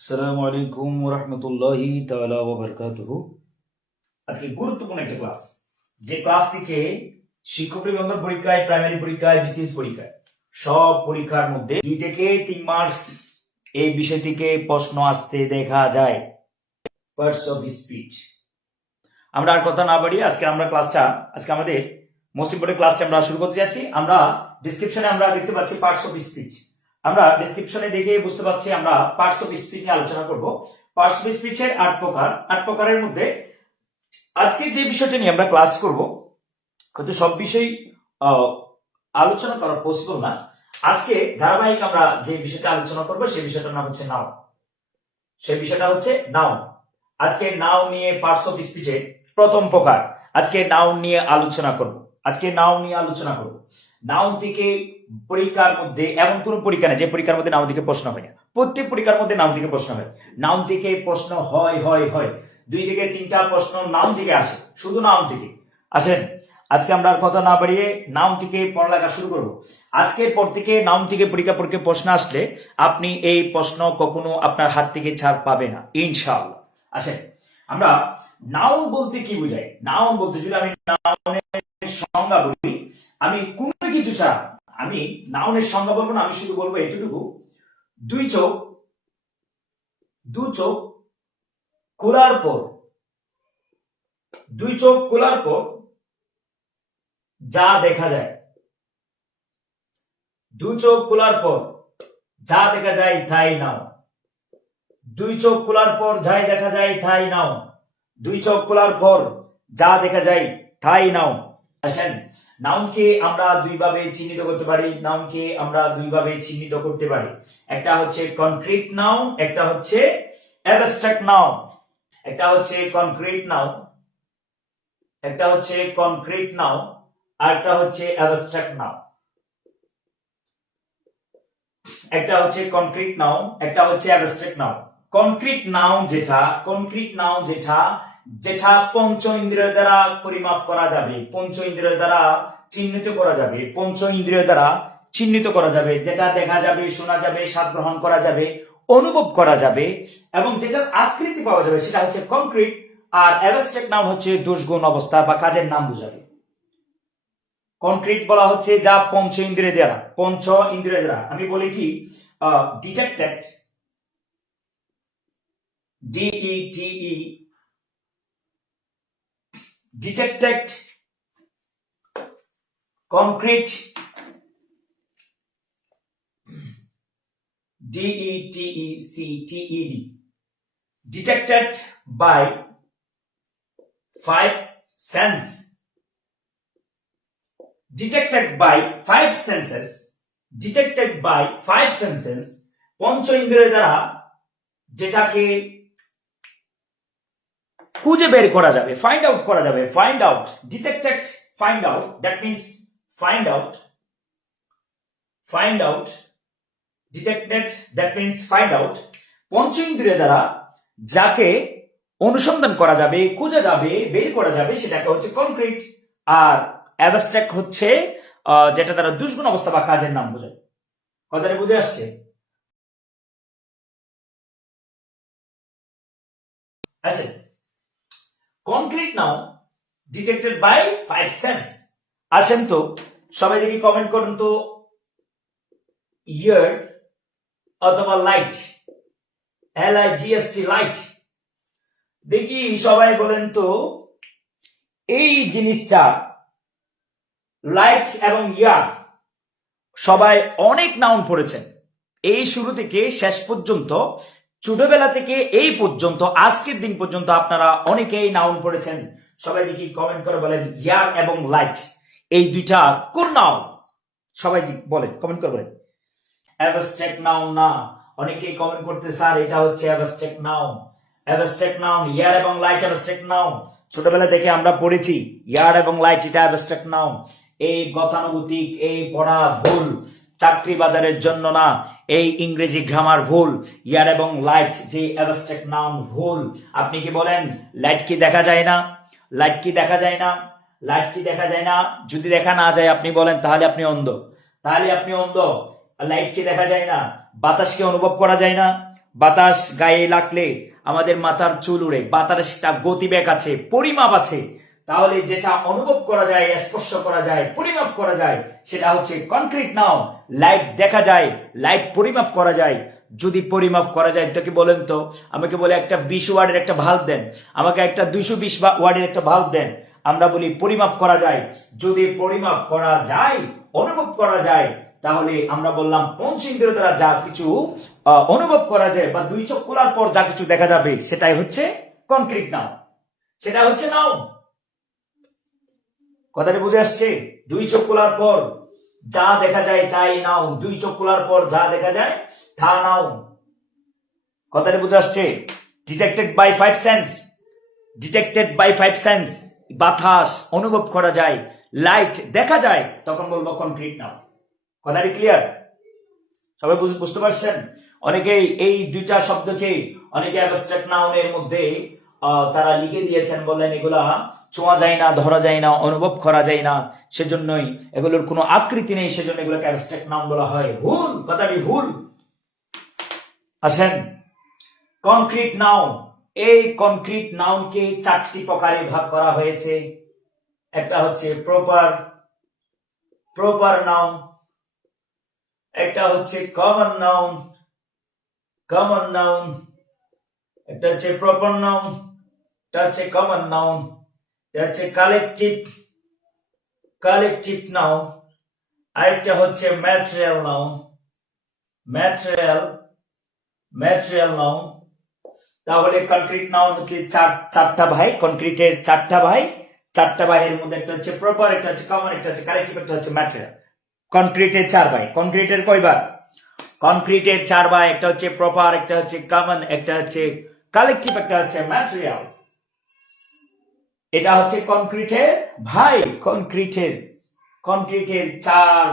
আসসালামু আলাইকুম রহমতুল্লাহি তাআলা ওয়া বারাকাতুহু আজকে গুরুত্বপূর্ণ একটা ক্লাস। যে ক্লাস থেকে শিক্ষক নিবন্ধন পরীক্ষায়, প্রাইমারি পরীক্ষায়, বিসিএস পরীক্ষায়, সব পরীক্ষার মধ্যে দুই থেকে তিন মার্কস এই বিষয় থেকে প্রশ্ন আসতে দেখা যায়। Parts of speech. আমরা আর কথা না বাড়িয়ে আজকে আমরা ক্লাসটা, আজকে আমাদের মোস্ট ইম্পর্টেন্ট ক্লাসটা আমরা শুরু করতে যাচ্ছি। আমরা ডিসক্রিপশনে আমরা দেখতে পাচ্ছি পার্টস অফ স্পিচ। আমরা ডিসক্রিপশনে দেখে বুঝতে পারছি আমরা পার্টস অফ স্পিচ নিয়ে আলোচনা করব। পার্টস অফ স্পিচের আট প্রকার। আট প্রকারের মধ্যে আজকে যে বিষয়টা নিয়ে আমরা ক্লাস করব, হয়তো সব বিষয় আলোচনা করা পসিবল না। আজকে ধারাবাহিক আমরা যে বিষয়টা আলোচনা করব, সেই বিষয়টার নাম হচ্ছে নাও সেই বিষয়টা হচ্ছে নাও আজকে নাও নিয়ে পার্টস অফ স্পিচের প্রথম প্রকার। আজকে নাউন নিয়ে আলোচনা করব। আজকে নাও নিয়ে আলোচনা করব। নাউন থেকে পরীক্ষার মধ্যে, এমন কোন পরীক্ষা নেই যে পরীক্ষার মধ্যে নাউন থেকে প্রশ্ন হয় না। প্রত্যেক পরীক্ষার মধ্যে নাউন থেকে প্রশ্ন হয়। নাউন থেকে প্রশ্ন হয় হয় হয়। দুই থেকে তিনটা প্রশ্ন নাউন থেকে আসে, শুধু নাউন থেকে। আসেন, আজকে আমরা আর কথা না বাড়িয়ে নাউন থেকে পড়ালেখা শুরু করব। আজকের পর থেকে নাউন থেকে পরীক্ষা পরীক্ষা প্রশ্ন আসলে আপনি এই প্রশ্ন কখনো আপনার হাত থেকে ছাড় পাবে না, ইনশাআল্লাহ। আসেন, আমরা নাউন বলতে কি বুঝাই? নাউন বলতে যদি আমি নাউনের সংজ্ঞা বলি, আমি কোনো কিছু ছাড়া আমি নাউনের সংজ্ঞা বলব না, আমি শুধু বলব এটুকু। দুই চোখ, দু চোখ খোলার পর, দুই চোখ খোলার পর যা দেখা যায়। দুই চোখ খোলার পর যা দেখা যায় তাই নাও দুই চোখ খোলার পর যাই দেখা যায় তাই নাও দুই চোখ খোলার পর যা দেখা যায় তাই নাও আসেন নাউনকে আমরা দুইভাবে চিহ্নিত করতে পারি, নাউনকে আমরা দুইভাবে চিহ্নিত করতে পারি। একটা হচ্ছে কনক্রিট নাউন একটা হচ্ছে অ্যাবস্ট্রাক্ট নাউন একটা হচ্ছে কনক্রিট নাউন একটা হচ্ছে কনক্রিট নাউন আর একটা হচ্ছে অ্যাবস্ট্রাক্ট নাউন একটা হচ্ছে কনক্রিট নাউন একটা হচ্ছে অ্যাবস্ট্রাক্ট নাউন কনক্রিট নাউন যেটা কনক্রিট নাউন যেটা যেটা পঞ্চ ইন্দ্রিয় দ্বারা পরিমাপ করা যাবে, পঞ্চ ইন্দ্রিয় দ্বারা চিহ্নিত করা যাবে, পঞ্চ ইন্দ্রিয় দ্বারা চিহ্নিত করা যাবে, যেটা দেখা যাবে, শোনা যাবে, স্বাদ গ্রহণ করা যাবে, অনুভব করা যাবে, এবং যেটার আকৃতি পাওয়া যাবে সেটা হচ্ছে কনক্রিট আর অ্যাবস্ট্রাক্ট নাউন হচ্ছে দুষ্গুণ অবস্থা বা কাজের নাম বোঝাবে। কনক্রিট বলা হচ্ছে যা পঞ্চ ইন্দ্রিয় দ্বারা, পঞ্চ ইন্দ্রিয় দ্বারা। আমি বলি কি detected D E T E detected concrete D E T E C T E D detected by five sense detected by five senses detected by five senses পঞ্চ ইন্দ্রিয় দ্বারা যেটাকে খুঁজে বের করা যাবে ফাইন্ড আউট করা যাবে find out detected find out that means find out find out detected that means find out পঞ্চ ইন্দ্রিয় দ্বারা যাকে অনুসন্ধান করা যাবে, খুঁজে যাবে, বের করা যাবে, সেটাকে হচ্ছে কনক্রিট আর অ্যাবস্ট্রাক্ট হচ্ছে যেটা তারা দুষ্গুণ অবস্থা বা কাজের নাম বোঝায়। কথাটা বুঝে আসছে? আসেন concrete noun detected by five sense আসেন তো, সবাই দেখি কমেন্ট করুন তো। ইয়ার অথবা light L I G S T light দেখি সবাই বলেন তো, এই জিনিসটা লাইট এবং ইয়ার সবাই অনেক নাউন পড়েছেন। এই শুরু থেকে শেষ পর্যন্ত ছোটবেলা থেকে এই পর্যন্ত, আজকের দিন পর্যন্ত আপনারা অনেকেই নাউন পড়েছেন। সবাই দেখি কমেন্ট করে বলেন, ইয়ার এবং লাইট। এই দুইটা কোন নাউন সবাই বলেন কমেন্ট করে বলেন। নাউন না। অনেকেই কমেন্ট করতে, স্যার, এটা হচ্ছে abstract noun abstract noun air এবং লাইট অ্যাবস্ট্রাক্ট নাউন ছোটবেলা থেকে আমরা পড়েছি, ইয়ার এবং লাইট, এটা অ্যাবস্ট্রাক্ট নাউন এই গতানুগতিক, এই পড়া ভুল। চাকরি বাজারের জন্য না। এই ইংরেজি গ্রামার ভুল, ইয়ার এবং লাইট যে অ্যাবস্ট্রাক্ট নাউন ভুল, আপনি কি বলেন? লাইট কি দেখা যায় না? লাইট কি দেখা যায় না? লাইট কি দেখা যায় না? যদি দেখা না যায়, আপনি বলেন, তাহলে আপনি অন্ধ। তাহলে আপনি অন্ধ। লাইট কি দেখা যায় না? বাতাসকে অনুভব করা যায় না? বাতাস গায়ে লাগলে আমাদের মাথার চুল উড়ে বাতাসটা গতিবেগ আছে, পরিমাপ আছে। তাহলে যেটা অনুভব করা যায়, স্পর্শ করা যায়, পরিমাপ করা যায়, সেটা হচ্ছে কনক্রিট নাও লাইট দেখা যায় লাইট পরিমাপ করা যায়। যদি পরিমাপ করা যায় তো কি বলেন তো, আমাকে বলে একটা বিশ ওয়ার্ডের একটা ভাল্ব দেন। আমাকে একটা দুইশো বিশ ওয়ার্ডের একটা ভাল্ব দেন। আমরা বলি পরিমাপ করা যায়। যদি পরিমাপ করা যায়, অনুভব করা যায়, তাহলে আমরা বললাম পঞ্চেন্দ্রিয় দ্বারা যা কিছু অনুভব করা যায় বা দুই চোখ খোলার পর যা কিছু দেখা যাবে, সেটাই হচ্ছে কনক্রিট নাও সেটা হচ্ছে নাও কথাটি বুঝে আসছে? দুই চোখ খোলার পর যা দেখা যায় তাই নাও দুই চোখ খোলার পর যা দেখা যায় তা নাও কথাটি বুঝে আসছে? Detected by five sense detected by five sense বাতাস অনুভব করা যায়। লাইট দেখা যায়। তখন বলব কনক্রিট নাও কথাটি ক্লিয়ার সবাই বুঝ- বুঝতে পারছেন? অনেকেই এই দুইটা শব্দকে, অনেকে অ্যাবস্ট্রাক্ট নাউনের মধ্যে তারা লিখে দিয়েছেন, বললেন, এগুলা ছোঁয়া যায় না, ধরা যায় না, অনুভব করা যায় না। সেজন্যই এগুলোর কোনো আকৃতি নেই, সেজন্য এগুলোকে অ্যাবস্ট্রাক্ট নাউন বলা হয়। ভুল, কথাটি ভুল। আসেন কনক্রিট নাউন এই কনক্রিট নাউনকে চারটি প্রকারে ভাগ করা হয়েছে। একটা হচ্ছে প্রপার প্রপার নাউন একটা হচ্ছে কমন নাউন কমন নাউন একটা হচ্ছে প্রপার নাউন এটা হচ্ছে কমন নাউন এটা হচ্ছে কালেকটিভ কালেকটিভ নাউন আরেকটা হচ্ছে material noun material material noun তাহলে কনক্রিট নাউন হচ্ছে চার, চারটা ভাই কনক্রিটের চারটা ভাই চারটা ভাইয়ের মধ্যে একটা হচ্ছে প্রপার একটা হচ্ছে কমন একটা হচ্ছে কালেকটিভ একটা হচ্ছে ম্যাটেরিয়াল কনক্রিটের চার ভাই কনক্রিটের কয়বার? কনক্রিটের চার ভাই একটা হচ্ছে প্রপার একটা হচ্ছে কমন একটা হচ্ছে কালেকটিভ একটা হচ্ছে ম্যাটেরিয়াল এটা হচ্ছে কনক্রিটের ভাই কনক্রিটের কনক্রিটের চার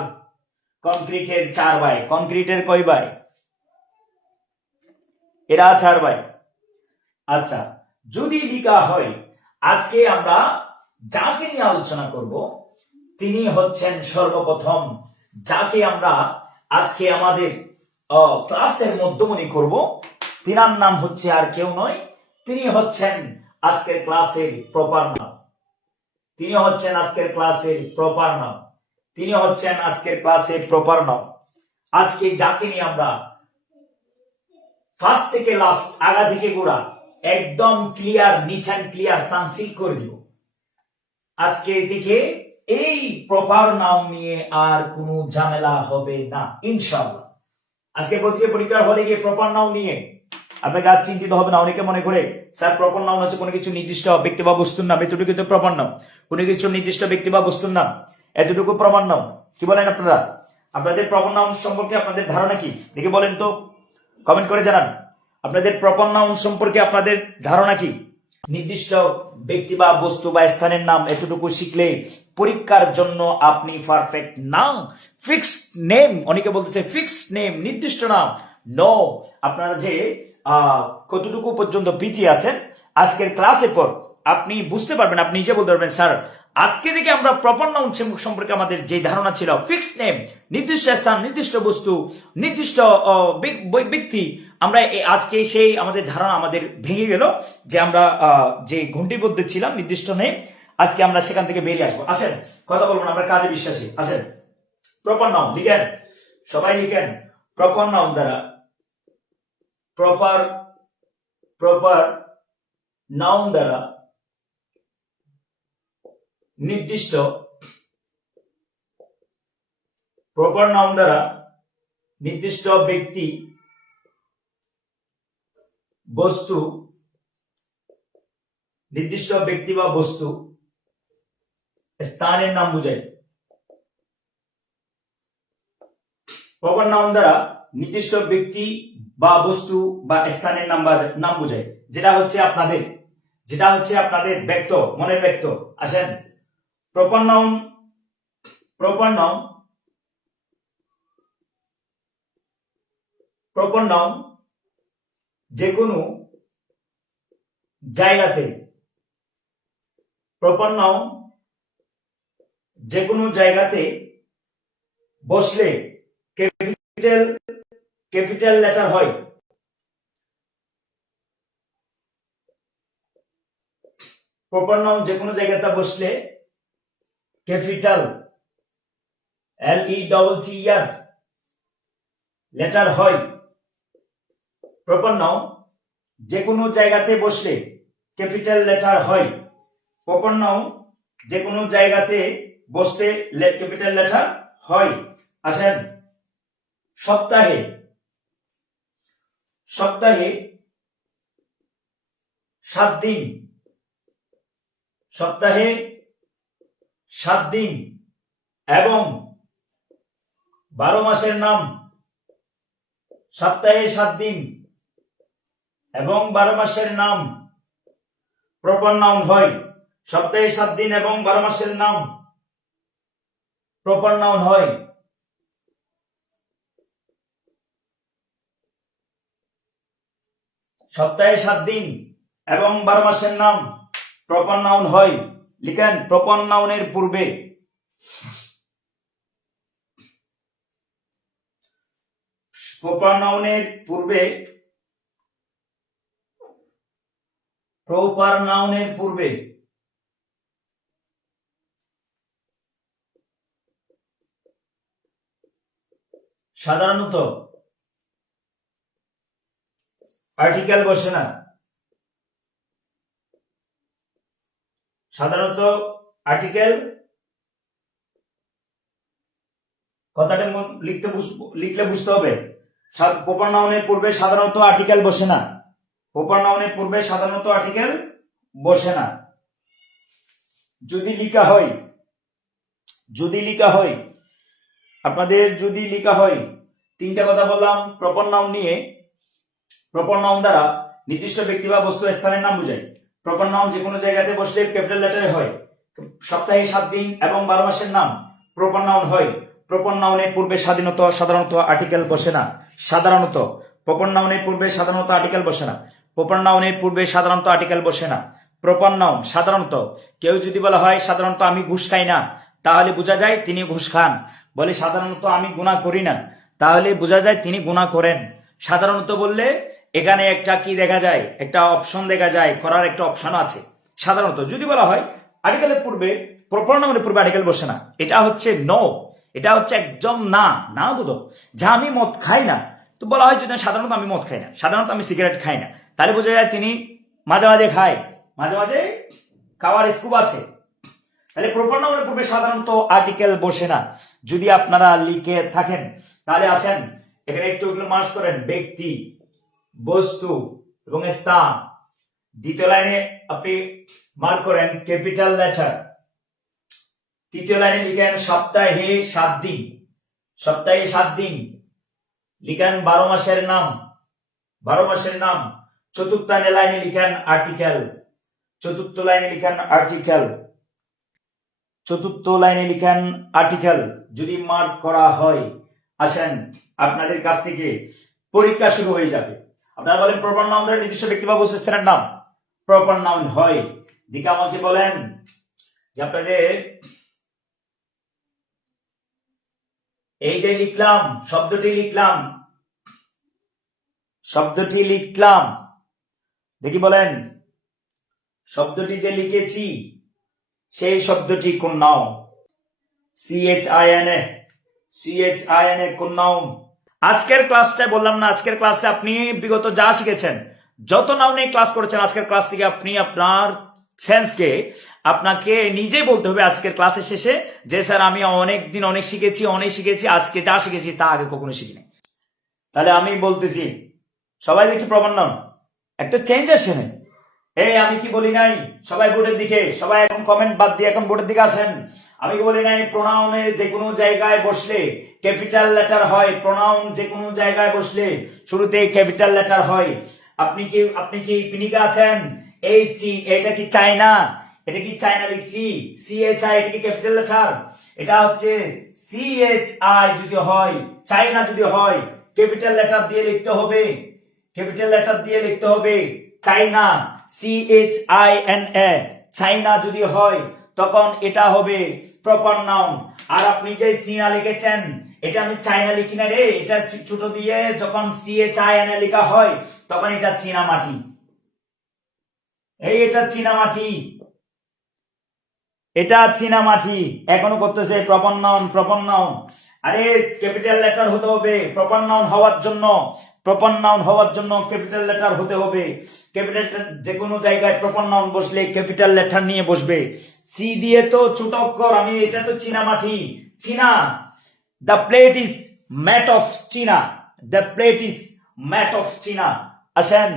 কনক্রিটের চার ভাই। কনক্রিটের কয় ভাই? এরা চার ভাই। আচ্ছা যদি লিখা হয়, আজকে আমরা যাকে নিয়ে আলোচনা করব, তিনি হচ্ছেন সর্বপ্রথম যাকে আমরা আজকে আমাদের ক্লাসের মধ্যমণি করব। তিনার নাম হচ্ছে আর কেউ নয়, তিনি হচ্ছেন আজকের ক্লাসের প্রপার নাম। তিনি হচ্ছেন আজকের ক্লাসের প্রপার নাম। তিনি হচ্ছেন আজকের ক্লাসের প্রপার নাম। আজকে যাকে নিয়ে আমরা ফার্স্ট থেকে লাস্ট আগা থেকে গোড়া একদম ক্লিয়ার নিট অ্যান্ড ক্লিয়ার সানসিল করে দিব। আজকে থেকে এই প্রপার নাম নিয়ে আর কোনো ঝামেলা হবে না ইনশাল্লাহ আজকে পত্রিকা পরীক্ষার হলে গিয়ে প্রপার নাম নিয়ে আপনাকে আর চিন্তিত হবে না, অনেকে মনে করে, স্যার প্রপার নাম হচ্ছে কোনো কিছু নির্দিষ্ট ব্যক্তি বা বস্তুর নাম। এতটুকু তো প্রপার নাম কোনো কিছু নির্দিষ্ট ব্যক্তি বা বস্তুর নাম। এতটুকু প্রমাণ নাম কি বলেন আপনারা? আপনাদের প্রপার নাম সম্পর্কে আপনাদের ধারণা কি? দেখে বলেন তো। কমেন্ট করে জানান। আপনাদের প্রপার নাউন সম্পর্কে আপনাদের ধারণা কি? নির্দিষ্ট ব্যক্তি বা বস্তু বা স্থানের নাম এতটুকু শিখলে পরীক্ষার জন্য আপনি পারফেক্ট নাম ফিক্সড নেম অনেকে বলতেছে ফিক্সড নেম নির্দিষ্ট নাম। নো আপনারা যে কতটুকু পর্যন্ত পিছিয়ে আছেন, আজকের ক্লাসের পর আপনি বুঝতে পারবেন, আপনি নিজে বলতে পারবেন, স্যার, আজকে থেকে আমরা প্রপার নাউন সম্পর্কে আমাদের যে ধারণা ছিল ফিক্স নেম নির্দিষ্ট স্থান, নির্দিষ্ট বস্তু, নির্দিষ্ট ব্যক্তি, আমরা আজকে সেই আমাদের ধারণা আমাদের ভেঙে গেল যে আমরা যে ঘন্টিবদ্ধ ছিলাম, নির্দিষ্ট নেই আজকে আমরা সেখান থেকে বেরিয়ে আসব। আসেন, কথা বলব আমরা কাজে বিশ্বাসী। আসেন প্রপার নাউন লিখেন। সবাই লিখেন প্রপার নাউন দ্বারা। প্রপার প্রপার নাউন দ্বারা নির্দিষ্ট প্রপার নাউন দ্বারা নির্দিষ্ট ব্যক্তি বস্তু, নির্দিষ্ট ব্যক্তি বা বস্তু স্থানের নাম বোঝায় প্রপার নাউন দ্বারা নির্দিষ্ট ব্যক্তি বা বস্তু বা স্থানের নাম নাম বোঝায় যেটা হচ্ছে আপনাদের। যেটা হচ্ছে আপনাদের ব্যক্ত, মনের ব্যক্ত। আসেন। প্রপার নাউন প্রপার যে কোনো জায়গাতে। প্রপার যে কোনো জায়গাতে বসলে ক্যাপিটাল ক্যাপিটাল লেটার হয়। প্রপার নাউন যে কোনো জায়গাতে বসলে capital L E double T R letter হয়। প্রপার নাউন যে কোনো জায়গাতে বসলে ক্যাপিটাল লেটার হয়। প্রপার নাউন যে কোনো জায়গাতে বসতে ক্যাপিটাল লেটার হয়। আসেন সপ্তাহে সপ্তাহে সাত দিন। সপ্তাহে সাত দিন এবং বারো মাসের নাম। সপ্তাহে সাত দিন এবং বারো মাসের নাম প্রপার নাউন হয়। সপ্তাহে সাত দিন এবং বারো মাসের নাম প্রপার নাউন হয়। সপ্তাহে সাত দিন এবং বারো মাসের নাম প্রপার নাউন হয়। লিখেন প্রপার নাউনের পূর্বে। প্রপার নাউনের পূর্বে, প্রপার নাউনের পূর্বে। সাধারণত আর্টিকেল বসে না। সাধারণত আর্টিকেল কথাটা লিখতে লিখলে বুঝতে হবে। প্রপার নাউনের পূর্বে সাধারণত আর্টিকেল বসে না। প্রপার নাউনের পূর্বে সাধারণত আর্টিকেল বসে না। যদি লিখা হয়, যদি লিখা হয়, আপনাদের যদি লিখা হয়, তিনটা কথা বললাম প্রপার নাউন নিয়ে প্রপার নাউন দ্বারা নির্দিষ্ট ব্যক্তি বা বস্তু স্থানের নাম বোঝায় প্রপার নাউন যে কোনো জায়গাতে বসলে ক্যাপিটাল লেটারে হয়। সপ্তাহে সাত দিন এবং বারো মাসের নাম প্রপার নাউন হয়। প্রপার নাউনের পূর্বে স্বাধীনত, সাধারণত আর্টিকেল বসে না। সাধারণত প্রপার নাউনের পূর্বে সাধারণত আর্টিকেল বসে না। প্রপার নাউনের পূর্বে সাধারণত আর্টিকেল বসে না। প্রপার নাউন সাধারণত কেউ যদি বলা হয়, সাধারণত আমি ঘুষ খাই না, তাহলে বোঝা যায় তিনি ঘুষ খান। বলে, সাধারণত আমি গুণা করি না। তাহলে বোঝা যায় তিনি গুণা করেন। সাধারণত বললে এখানে একটা কি দেখা যায়? একটা অপশন দেখা যায়, করার একটা অপশন আছে। সাধারণত যদি বলা হয় আর্টিকেলের পূর্বে প্রপার নাউনের পূর্বে আর্টিকেল বসে না। এটা হচ্ছে নো এটা হচ্ছে একদম না। না বোধ যা আমি মদ খাই না। তো বলা হয় যদি সাধারণত আমি মদ খাই না। সাধারণত আমি সিগারেট খাই না। তাহলে বোঝা যায় তিনি মাঝে মাঝে খায়। মাঝে মাঝে খাওয়ার স্কুপ আছে। তাহলে প্রপার নাউনের পূর্বে সাধারণত আর্টিকেল বসে না। যদি আপনারা লিখে থাকেন, তাহলে আসেন। এখানে একটু মার্চ করেন। ব্যক্তি, বস্তু এবং স্থান। দ্বিতীয় লাইনে আপনি মার্ক করেন ক্যাপিটাল লেটার তৃতীয় লাইনে লিখেন সপ্তাহে সাত দিন। সপ্তাহে সাত দিন। লিখেন বারো মাসের নাম। বারো মাসের নাম। চতুর্থ লাইনে লিখেন আর্টিকেল চতুর্থ লাইনে লিখেন আর্টিকেল চতুর্থ লাইনে লিখেন আর্টিকেল যদি মার্ক করা হয়, আসেন। আপনাদের কাছ থেকে পরীক্ষা শুরু হয়ে যাবে। আপনারা বলেন, প্রপার নাউন দ্বারা নির্দিষ্ট ব্যক্তি বা বস্তু নাম। প্রপার নাউন হয়। দিকে আমাকে বলেন যে আপনাদের এই যে লিখলাম, শব্দটি লিখলাম শব্দটি লিখলাম, দেখি বলেন, শব্দটি যে লিখেছি, সেই শব্দটি কোন noun C H I N A C H I N A কোন নাও আজকের ক্লাসটা বললাম না, আজকের ক্লাসে আপনি বিগত যা শিখেছেন, যত নাম নিয়ে ক্লাস করেছেন, আজকের ক্লাস থেকে আপনি আপনার সেন্সকে আপনাকে নিজে বলতে হবে আজকের ক্লাসের শেষে যে, স্যার, আমি অনেক দিন অনেক শিখেছি অনেক শিখেছি, আজকে যা শিখেছি তা আগে কখনো শিখিনি। তাহলে আমি বলতেছি, সবাই দেখি প্রমাণ নাম একটা চেঞ্জ আসে না এই আমি কি বলি নাই? সবাই বোর্ডের দিকে, সবাই এখন কমেন্ট বাদ দিয়ে এখন বোর্ডের দিকে আসেন। আমি কি বলি নাই? প্রোনাউনের যে কোনো জায়গায় বসলে ক্যাপিটাল লেটার হয়। প্রোনাউন যে কোনো জায়গায় বসলে শুরুতে ক্যাপিটাল লেটার হয়। আপনি কি আপনি কি পিনিকা আছেন? এই চি, এটা কি চায়না? এটা কি চায়না লিখছি? সি এইচ আই, এটা কি ক্যাপিটাল লেটার? এটা হচ্ছে সি এইচ আই যদি হয়, চায়না যদি হয়, ক্যাপিটাল লেটার দিয়ে লিখতে হবে। ক্যাপিটাল লেটার দিয়ে লিখতে হবে। China C H I N A China যদি হয়, তখন এটা হবে প্রপার নাউন আর আপনি যে চীনা লিখেছেন, এটা আমি চাইনা লিখি না রে, এটা ছোট দিয়ে যখন C H I N A লেখা হয়, তখন এটা চীনা মাটি। এই এটা চীনা মাটি। এটা চীনা মাটি। এখনও করতেছে প্রপার নাউন প্রপার নাউন আরে ক্যাপিটাল লেটার হতে হবে। প্রপার নাউন হওয়ার জন্য প্রপার নাউন হওয়ার জন্য ক্যাপিটাল লেটার হতে হবে। ক্যাপিটাল যে কোনো জায়গায় প্রপার নাউন বসলে ক্যাপিটাল লেটার নিয়ে বসবে। সি দিয়ে তো ছোট অক্ষর আমি এটা তো চীনা মাটি। China the plate is made of china the plate is made of china আসেন,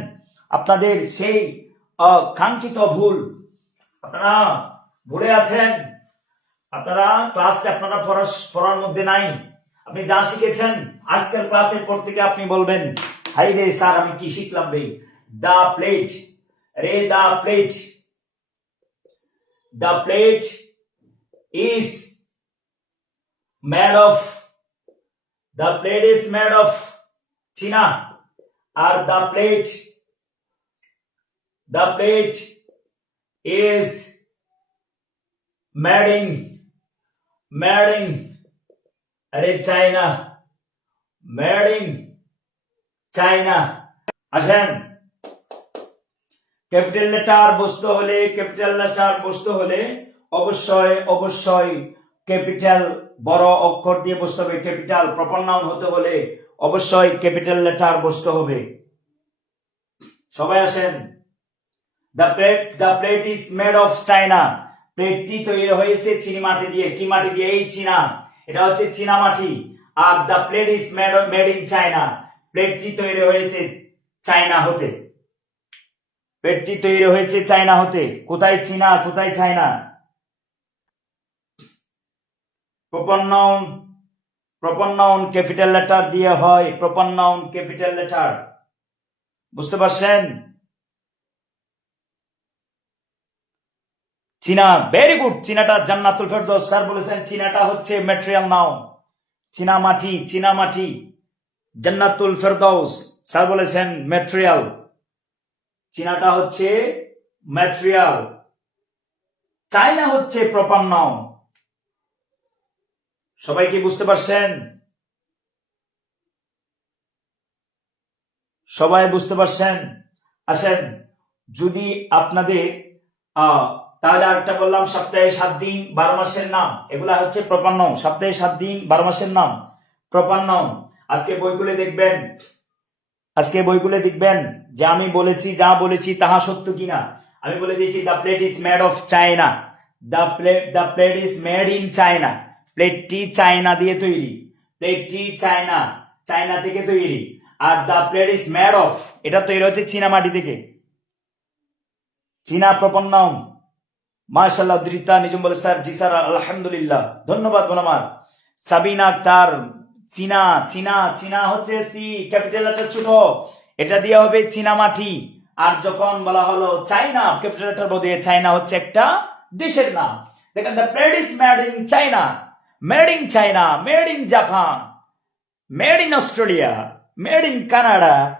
আপনাদের সেই কাঙ্ক্ষিত ভুল। আপনারা ভুলে আছেন? আপনারা ক্লাসে আপনারা পড়ার পড়ার মধ্যে নাই। আপনি যা শিখেছেন, আজকের ক্লাসের পর থেকে আপনি বলবেন, হাই রে স্যার, আমি কি শিখলাম রে? The plate. রে the plate. The plate is made of the plate is made of china or the plate the plate is made in made in আরে চায়না। Made in China. আসেন। Capital letter বুঝতে হলে, capital letter বুঝতে হলে অবশ্যই অবশ্যই capital বড় অক্ষর দিয়ে বুঝতে হবে। ক্যাপিটাল প্রপার নাউন হতে হলে অবশ্যই ক্যাপিটাল লেটার বুঝতে হবে। সবাই আসেন। The plate the plate is made of china প্লেটটি তৈরি হয়েছে চিনি মাটি দিয়ে। কি মাটি দিয়ে? এই চীনা। এটা হচ্ছে চীনা মাটি। আর the plate is made made in China প্লেটটি তৈরি হয়েছে চায়না হতে। প্লেটটি তৈরি হয়েছে চায়না হতে। কোথায় চীনা? কোথায় China? Proper noun proper noun capital letter দিয়ে হয়। প্রপার নাউন ক্যাপিটাল লেটার বুঝতে পারছেন? চীনা ভেরি গুড চীনাটা জান্নাতুল ফেরদৌস স্যার বলেছেন, চীনাটা হচ্ছে ম্যাটেরিয়াল নাউন চীনা মাটি চীনা মাটি, জান্নাতুল ফেরদৌস স্যার বলেছেন ম্যাটেরিয়াল চীনাটা হচ্ছে ম্যাটেরিয়াল চাইনা হচ্ছে প্রপার নাও সবাই কি বুঝতে পারছেন? সবাই বুঝতে পারছেন? আসেন, যদি আপনাদের তাহলে আরেকটা বললাম, সপ্তাহে সাত দিন, বারো মাসের নাম। এগুলা হচ্ছে প্রপার নাম সপ্তাহে সাত দিন, বারো মাসের নাম। প্রপার আজকে বইগুলো দেখবেন, আজকে বইগুলো দেখবেন যে আমি বলেছি, যা বলেছি তাহা সত্য কিনা। আমি বলে দিয়েছি the plate is made of china the plate the plate is made in China প্লেটটি china দিয়ে তৈরি। প্লেটটি চায়না চায়না থেকে তৈরি। আর the plate is made of এটা তৈরি হচ্ছে চীনা মাটি থেকে। চীনা প্রপন্নম। মাশাল্লাহ দৃতা নিজম বলে, স্যার, জি স্যার, আলহামদুলিল্লাহ। ধন্যবাদ, বোন আমার। সাবিনা তার চীনা চীনা চীনা হচ্ছে সি, ক্যাপিটাল লেটার ছোট। এটা দিয়ে হবে চীনা মাটি। আর যখন বলা হলো চাইনা ক্যাপিটাল লেটার বদলে চাইনা হচ্ছে একটা দেশের নাম। দেখেন the plate is made in China made in China made in Japan made in Australia made in Canada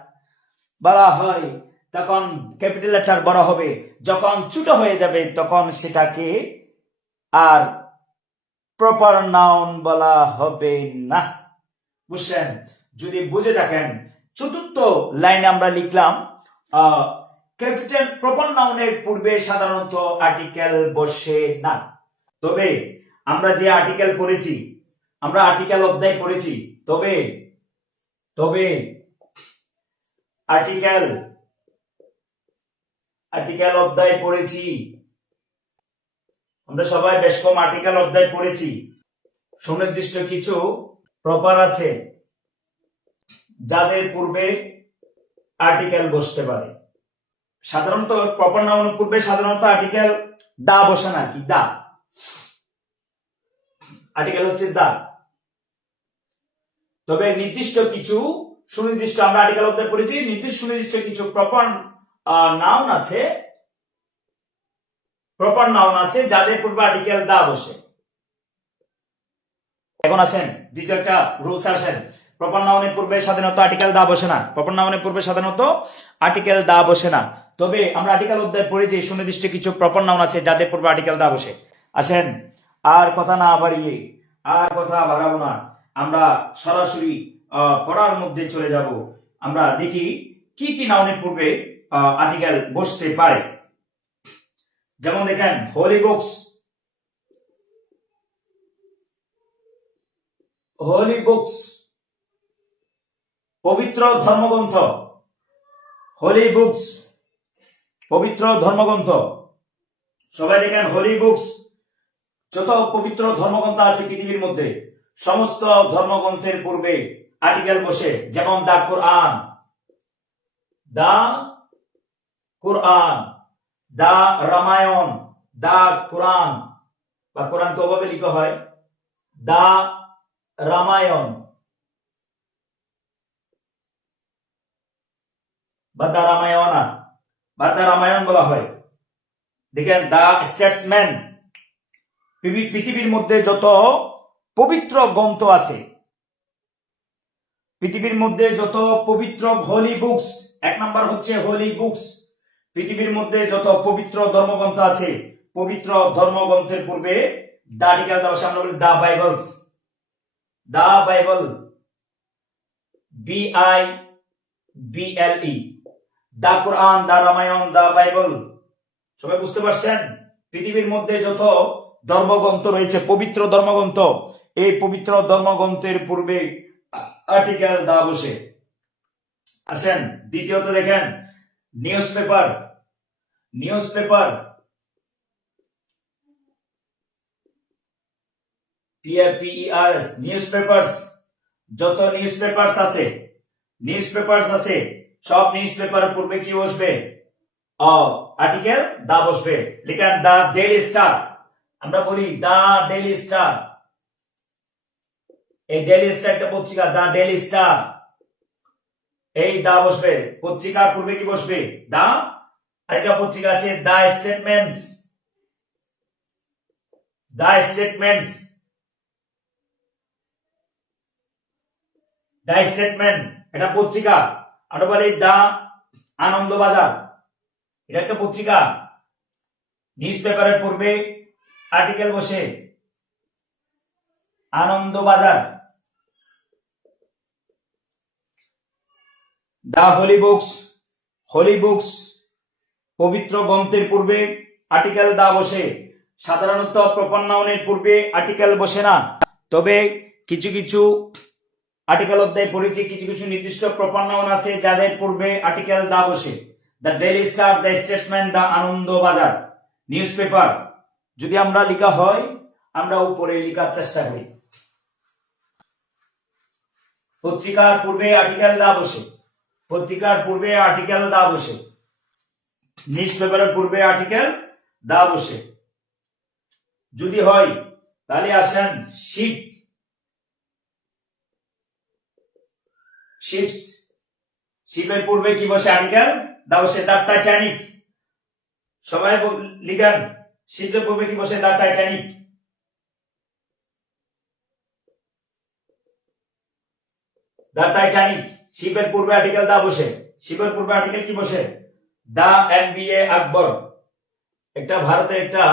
বলা হয় তখন ক্যাপিটাল লেটার বড় হবে। যখন ছোট হয়ে যাবে, তখন সেটাকে আর প্রপার নাউন বলা হবে না। বুঝছেন? যদি বুঝে থাকেন, চতুর্থ লাইনে আমরা লিখলাম ক্যাপিটাল প্রপার নাউনের পূর্বে সাধারণত আর্টিকেল বসে না। তবে আমরা যে আর্টিকেল পড়েছি, আমরা আর্টিকেল অধ্যায় পড়েছি, তবে তবে আর্টিকেল আর্টিকেল অধ্যায় পড়েছি। আমরা সবাই বেশ কম আর্টিকেল অধ্যায় পড়েছি। সুনির্দিষ্ট কিছু প্রপার আছে। যাদের পূর্বে আর্টিকেল বসতে পারে। সাধারণত প্রপার নাউনের পূর্বে সাধারণত আর্টিকেল দা বসে না কি, দা। আর্টিকেল হচ্ছে দা। তবে নির্দিষ্ট কিছু সুনির্দিষ্ট আমরা আর্টিকেল অধ্যায় পড়েছি, নির্দিষ্ট সুনির্দিষ্ট কিছু প্রপার নাউন আছে প্রপার নাউন আছে, যাদের পূর্বে আর্টিকেল দা বসে। এখন আসেন, দ্বিতীয় একটা রুলস আসেন। প্রপার নাউনের পূর্বে সাধারণত আর্টিকেল দা বসে না। প্রপার নাউনের পূর্বে সাধারণত আর্টিকেল দা বসে না। তবে আমরা আর্টিকেল অধ্যায় পড়েছি সুনির্দিষ্ট কিছু প্রপার নাউন আছে, যাদের পূর্বে আর্টিকেল দা বসে। আসেন, আর কথা না বাড়িয়ে, আর কথা বাড়াবো না। আমরা সরাসরি পড়ার মধ্যে চলে যাব। আমরা দেখি কি কি নাউনের পূর্বে আর্টিকেল বসতে পারে। যেমন দেখেন হোলি বুকস হোলি বুকস পবিত্র ধর্মগ্রন্থ হোলি বুকস পবিত্র ধর্মগ্রন্থ। সবাই দেখেন হোলি বুকস যত পবিত্র ধর্মগ্রন্থ আছে পৃথিবীর মধ্যে, সমস্ত ধর্মগ্রন্থের পূর্বে আর্টিকেল বসে, যেমন দা Quran, the Quran the Ramayana দা কোরআন বা কোরআনকে ওভাবে লিখা হয়, দা রামায়ণ বা দা রামায়ণা বা দা রামায়ণ বলা হয়। দেখেন, দা স্টেটসম্যান পৃথিবীর মধ্যে যত পবিত্র গ্রন্থ আছে, পৃথিবীর মধ্যে যত পবিত্র হোলি বুকস এক নাম্বার হচ্ছে হোলি বুকস পৃথিবীর মধ্যে যত পবিত্র ধর্মগ্রন্থ আছে, পবিত্র ধর্মগ্রন্থের পূর্বে দা দেওয়া সামনে বলি the Bibles. The Bible B I B L E the Quran, the Ramayana, the Bible. সবাই বুঝতে পারছেন? পৃথিবীর মধ্যে যত ধর্মগ্রন্থ রয়েছে, পবিত্র ধর্মগ্রন্থ, এই পবিত্র ধর্মগ্রন্থের পূর্বে আর্টিকেল দা বসে। আসেন, দ্বিতীয়ত দেখেন newspaper newspaper P A P E R S newspapers যত নিউজ পেপারস আছে নিউজ পেপারস আছে সব নিউজ পেপারের পূর্বে কি বসবে? আর্টিকেল দা বসবে। লিখেন দা ডেইলি স্টার আমরা বলি দা ডেইলি স্টার এই ডেইলি স্টার একটা পত্রিকা, দা ডেইলি স্টার এই দা বসবে। পত্রিকার পূর্বে কি বসবে? দা আরেকটা পত্রিকা আছে দা স্টেটমেন্টস। দা স্টেটমেন্টস। দা স্টেটমেন্ট, এটা পত্রিকা। আমরা বলি দা আনন্দবাজার, এটা একটা পত্রিকা। নিউজ পেপারের পূর্বে আর্টিকেল বসে। Anandabazar. The holy books holy books. পবিত্র গ্রন্থের পূর্বে আর্টিকেল দা বসে, সাধারণত প্রপন্নায়নের পূর্বে আর্টিকেল বসে না। তবে কিছু কিছু আর্টিকেল অধ্যায় পড়েছি, কিছু কিছু নির্দিষ্ট প্রপন্নায়ন আছে যাদের পূর্বে আর্টিকেল দা বসে। The Daily Star, the Statesman, the Ananda Bazar, newspaper. যদি আমরা লেখা হয়, আমরা উপরে লেখার চেষ্টা করি। পত্রিকার পূর্বে আর্টিকেল দা বসে। পত্রিকার পূর্বে আর্টিকেল দা বসে। নিউজ পেপারের পূর্বে আর্টিকেল দা বসে। যদি হয়, তাহলে আসেন শিপ শিপস শিপের পূর্বে কি বসে আর্টিকেল? দা বসে দা টাইটানিক সবাই লিখেন। শিপের পূর্বে কি বসে দা টাইটানিক দা টাইটানিক শিপের পূর্বে আর্টিকেল দা বসে। শিপের পূর্বে আর্টিকেল কি বসে? The M B A Akbar. একটা ভারতে একটা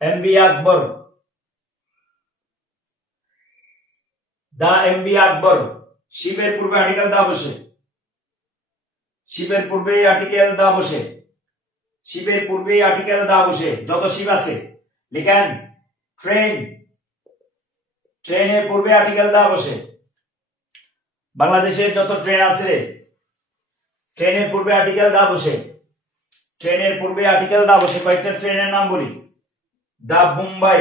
M B Akbar. The M B Akbar, শিবের পূর্বে আর্টিকেল দা বসে। শিবের পূর্বে আর্টিকেল দা বসে। শিবের পূর্বে আর্টিকেল দা বসে। যত শিব আছে, লিখেন ট্রেন ট্রেনের পূর্বে আর্টিকেল দা বসে। বাংলাদেশের যত ট্রেন আছে ট্রেনের পূর্বে আর্টিকেল দা বসে। ট্রেনের পূর্বে আর্টিকেল দা বসে, কয়েকটা ট্রেনের নাম বলি। দা মুম্বাই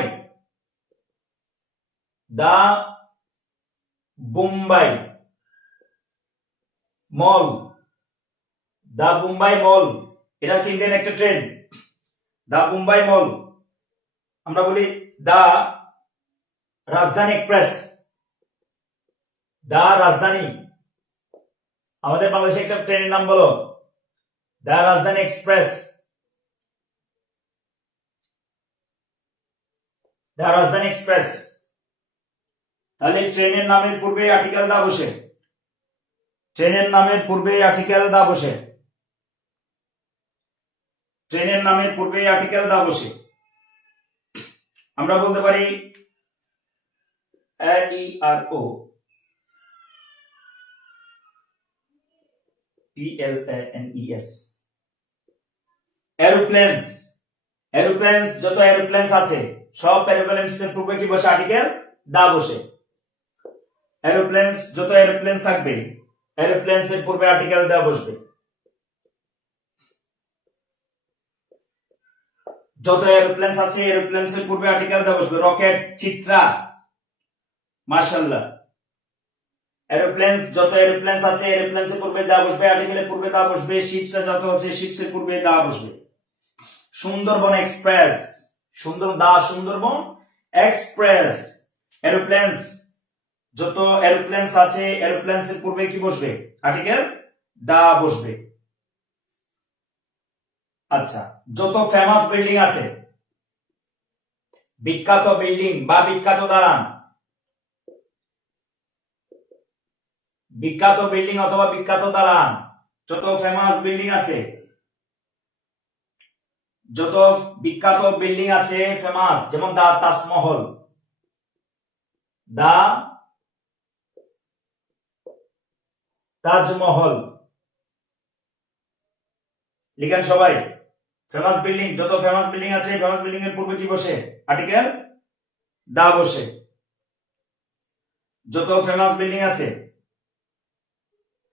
দা মুম্বাই মল। দা মুম্বাই মল। এটা হচ্ছে ইন্ডিয়ান একটা ট্রেন দা মুম্বাই মল। আমরা বলি দা রাজধানী এক্সপ্রেস। দা রাজধানী আমাদের বাংলাদেশে একটা ট্রেনের নাম বলো। দা রাজধানী এক্সপ্রেস। দা রাজধানী এক্সপ্রেস। তাহলে ট্রেনের নামের পূর্বে আর্টিকেল দা বসে। ট্রেনের নামের পূর্বে আর্টিকেল দা বসে। ট্রেনের নামের পূর্বে আর্টিকেল দা বসে। আমরা বলতে পারি ই আর ও। পি এল এন এরোপ্লেন্স এরোপ্লেন্স যত এরোপ্লেন্স আছে, সব এরোপ্লেন্স এর পূর্বে কি বসে? আর্টিকেল দা বসে। এরোপ্লেন্স যত এরোপ্লেন্স থাকবে এরোপ্লেন্স এর পূর্বে আর্টিকেল দা বসবে। যত এরোপ্লেন্স আছে এরোপ্লেন্স এর পূর্বে আর্টিকেল দা বসবে। রকেট চিত্রা মার্শাল্লাহ এরোপ্লেন্স যত এরোপ্লেন্স আছে এরোপ্লেন্স এর পূর্বে দা বসবে আর্টিকেলের পূর্বে দা বসবে শিপস যত আছে শিপস এর পূর্বে দা বসবে। সুন্দরবন এক্সপ্রেস সুন্দর দা সুন্দরবন এক্সপ্রেস এরোপ্লেন্স যত এরোপ্লেন্স আছে এরোপ্লেন্স এর পূর্বে কি বসবে? আর্টিকেল দা বসবে। আচ্ছা যত ফেমাস বিল্ডিং আছে, বিখ্যাত বিল্ডিং বা বিখ্যাত দালান বিখ্যাত বিল্ডিং অথবা বিখ্যাত দালান, যত ফেমাস বিল্ডিং আছে, যত বিখ্যাত বিল্ডিং আছে ফেমাস যেমন দা তাজমহল দা তাজমহল। লিখেন সবাই ফেমাস বিল্ডিং যত ফেমাস বিল্ডিং আছে ফেমাস বিল্ডিং এর পূর্বে কি বসে? আর্টিকেল দা বসে। যত ফেমাস বিল্ডিং আছে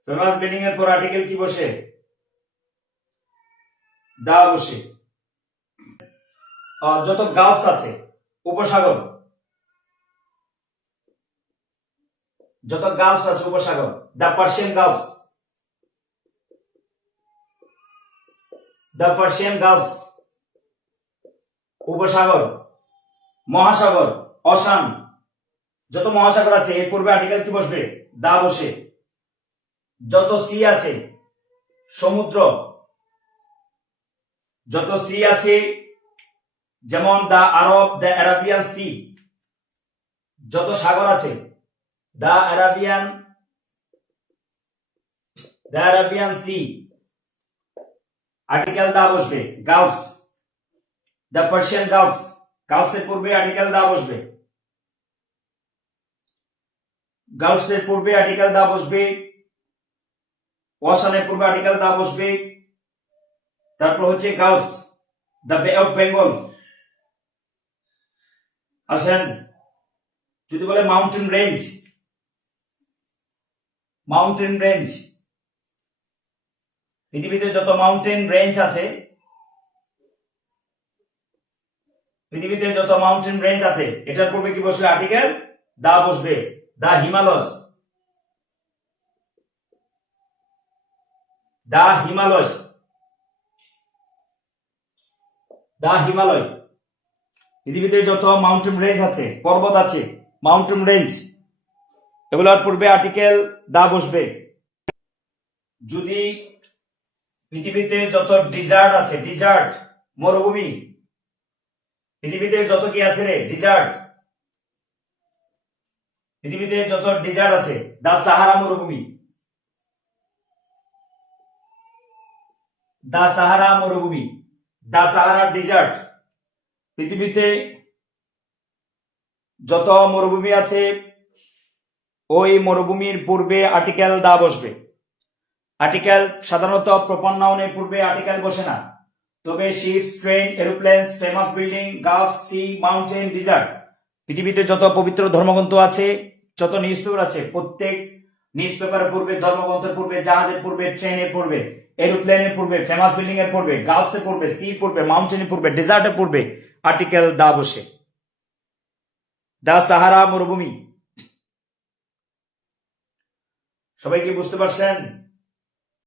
ফেমাস বিল্ডিং এর পর আর্টিকেল কি বসে? দা বসে। যত গালস আছে, উপসাগর। যত গালস আছে, উপসাগর। The Persian Gulfs the Persian Gulfs উপসাগর। মহাসাগর। অশান। যত মহাসাগর আছে, এর পূর্বে আর্টিকেল কি বসবে? দা বসে। যত সি আছে, সমুদ্র, যত সি আছে, যেমন the Arab, the Arabian sea, যত সাগর আছে the Arabian, the Arabian sea, article the বসবে গালফস দ্য পার্সিয়ান গালফস গালফসের পূর্বে আর্টিকেল দা বসবে। গালফসের পূর্বে আর্টিকেল দা বসবে ওয়াসানের পূর্বে আর্টিকেল দা বসবে। তারপর হচ্ছে gulfs the Bay of Bengal আসেন, যদি বলে মাউন্টেন রেঞ্জ মাউন্টেন রেঞ্জ পৃথিবীতে যত মাউন্টেন রেঞ্জ আছে, পৃথিবীতে যত মাউন্টেন রেঞ্জ আছে, এটার পূর্বে কি বসবে আর্টিকেল দা বসবে, দা হিমালয়স দা হিমালয়। দা হিমালয়। পৃথিবীতে যত মাউন্টেন রেঞ্জ আছে, পর্বত আছে মাউন্টেন রেঞ্জ এগুলোর পূর্বে আর্টিকেল দা বসবে। যদি পৃথিবীতে যত ডিজার্ট আছে ডিজার্ট মরুভূমি, পৃথিবীতে যত কি আছে রে ডিজার্ট পৃথিবীতে যত ডিজার্ট আছে, দা সাহারা মরুভূমি। দা সাহারা মরুভূমি, দা সাহারা ডিজার্ট পৃথিবীতে যত মরুভূমি আছে, ওই মরুভূমির পূর্বে আর্টিকেল দা বসবে। আর্টিকেল সাধারণত প্রপন্নাউনের পূর্বে আর্টিকেল বসে না। তবে ships train aeroplanes famous building gulf sea mountain desert পৃথিবীতে যত পবিত্র ধর্মগ্রন্থ আছে, যত নিউজ পেপার আছে, প্রত্যেক নিউজ পেপারের পূর্বে, ধর্মগ্রন্থের পূর্বে, জাহাজের পূর্বে ট্রেনের পূর্বে এরোপ্লেনের পড়বে ফেমাস বিল্ডিং এর পড়বে গাউসে পড়বে সি পড়বে মাউন্টেনের পড়বে ডেজার্টে পড়বে আর্টিকেল দা বসে দা সাহারা মরুভূমি। সবাই কি বুঝতে পারছেন?